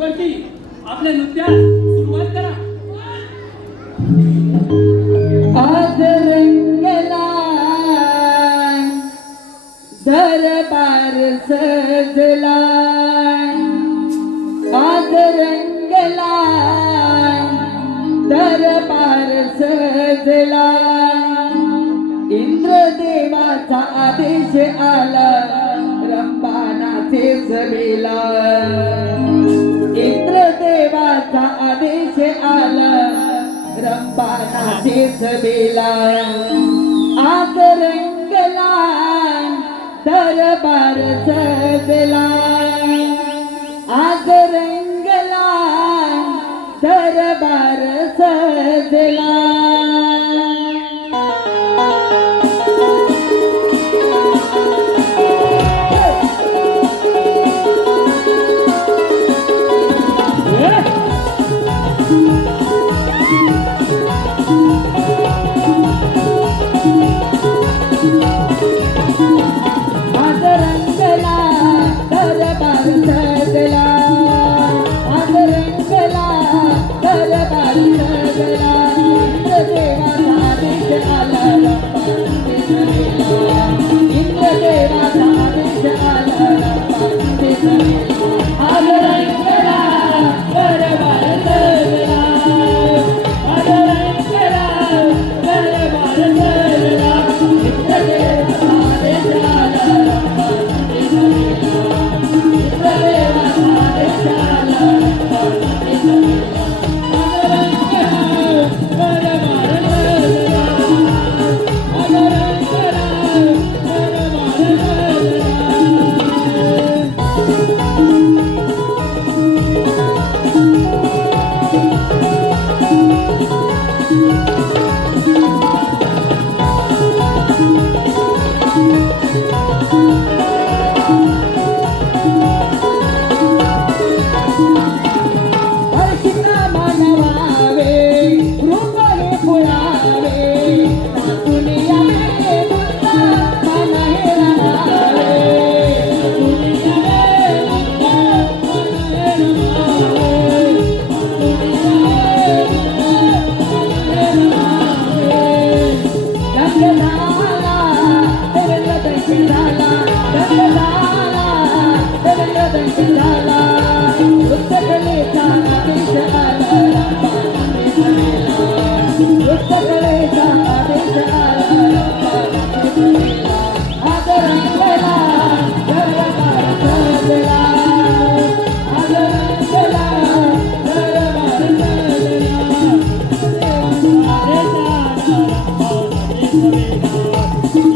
उर्वशी आपल्या नृत्यास सुरुवात करा. आज रंगला दरबार सजला, आज रंगला दरबार सजला. इंद्रदेवाचा आदेश आला रंभानाचे सभेला. इंद्रदेवाचा आदेश आला रंभानाचे सभेला. आज रंगला दरबार सजला, आज रंगला दरबार सजला.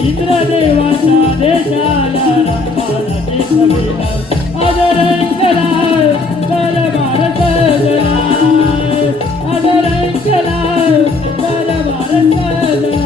इंद्रदेवाचा देशाला रंभानाची सभेला. आज रंगला दरबार सजला, आज रंगला दरबार सजला.